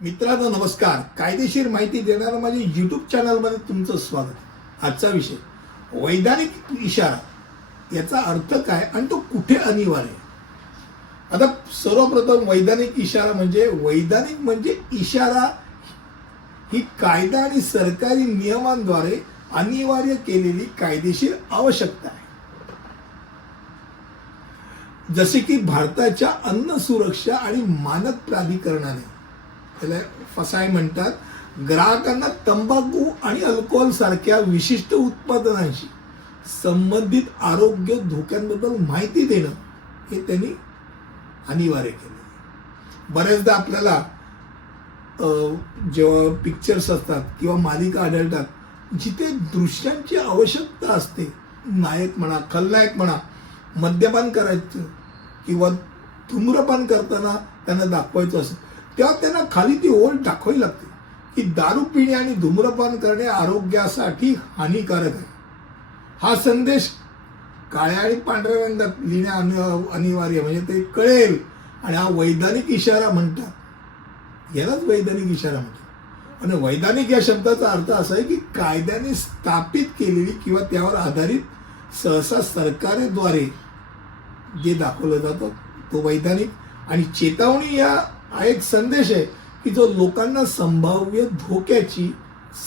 मित्रांनो नमस्कार. कायदेशीर माहिती देणारं माझ्या युट्यूब चॅनलमध्ये तुमचं स्वागत. आजचा विषय वैधानिक इशारा. याचा अर्थ काय आणि तो कुठे अनिवार्य आता सर्वप्रथम वैधानिक इशारा म्हणजे वैधानिक म्हणजे इशारा ही कायदा आणि सरकारी नियमांद्वारे अनिवार्य केलेली कायदेशीर आवश्यकता आहे. जसे की भारताच्या अन्न सुरक्षा आणि मानक प्राधिकरणाने त्याला फसाय म्हणतात ग्राहकांना तंबाखू आणि अल्कोहोल सारख्या विशिष्ट उत्पादनांशी संबंधित आरोग्य धोक्यांबद्दल माहिती देणं हे त्यांनी अनिवार्य केलं. बऱ्याचदा आपल्याला जेव्हा पिक्चर्स असतात किंवा मालिका आढळतात जिथे दृश्यांची आवश्यकता असते नायक म्हणा खलनायक म्हणा मद्यपान करायचं किंवा धूम्रपान करताना त्यांना दाखवायचं असतं तेव्हा त्यांना खाली ती ओळ दाखवावी लागते की दारू पिणे आणि धूम्रपान करणे आरोग्यासाठी हानिकारक आहे. हा संदेश काळ्या आणि पांढऱ्या रंगात लिहिणे अनि- अनिवार्य म्हणजे ते कळेल. आणि हा वैधानिक इशारा म्हणतात. यालाच वैधानिक इशारा म्हणतात. आणि वैधानिक या शब्दाचा अर्थ असा आहे की कायद्याने स्थापित केलेली किंवा त्यावर आधारित सहसा सरकारेद्वारे जे दाखवलं जातं तो वैधानिक. आणि चेतावणी या हा एक संदेश आहे की जो लोकांना संभाव्य धोक्याची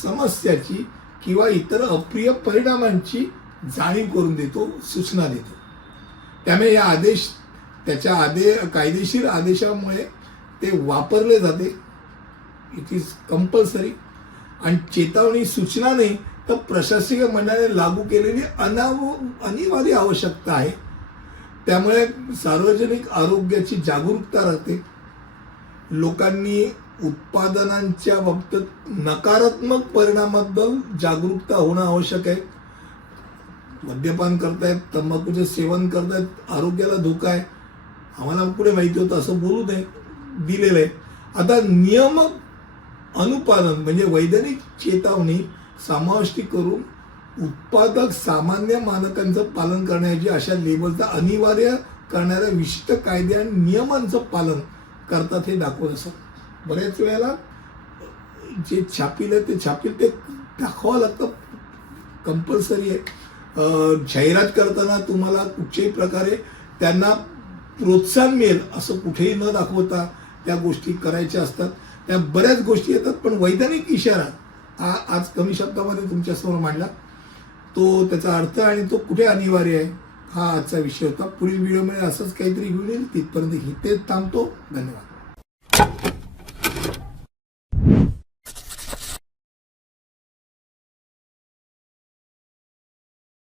समस्याची किंवा इतर अप्रिय परिणामांची जाणीव करून देतो सूचना देतो. त्यामुळे या आदेश त्याच्या आदे कायदेशीर आदेशामुळे ते वापरले जाते. इट इज कंपल्सरी आणि चेतावणी सूचना नाही तर प्रशासकीय मंडळाने लागू केलेली अनाव अनिवार्य आवश्यकता आहे. त्यामुळे सार्वजनिक आरोग्याची जागरूकता राहते. लोकांनी उत्पादनांच्या बाबतीत नकारात्मक परिणामाबद्दल जागरूकता होणं आवश्यक आहे. मद्यपान करतायत तंबाखूचे सेवन करतायत आरोग्याला धोका आहे. आम्हाला पुढे माहिती होतं असं बोलू नये दिलेलं आहे. आता नियमक अनुपालन म्हणजे वैधानिक चेतावणी समाविष्टी करून उत्पादक सामान्य मानकांचं पालन करण्याची अशा लेबलचा अनिवार्य करणाऱ्या विशिष्ट कायदे आणि नियमांचं पालन करतात हे दाखवत असत बऱ्याच वेळेला जे छापील आहे ते छापील ते दाखवावं लागतं. कंपल्सरी आहे. जाहिरात करताना तुम्हाला कुठच्याही प्रकारे त्यांना प्रोत्साहन मिळेल असं कुठेही न दाखवता त्या गोष्टी करायच्या असतात. त्या बऱ्याच गोष्टी येतात पण वैधानिक इशारा हा आज कमी शब्दामध्ये तुमच्यासमोर मांडला. तो त्याचा अर्थ आणि तो कुठे अनिवार्य आहे? हा आजचा विषय होता. पुढील व्हिडिओमध्ये असंच काहीतरी घेऊन येईल तिथपर्यंत इथेच थांबतो. धन्यवाद.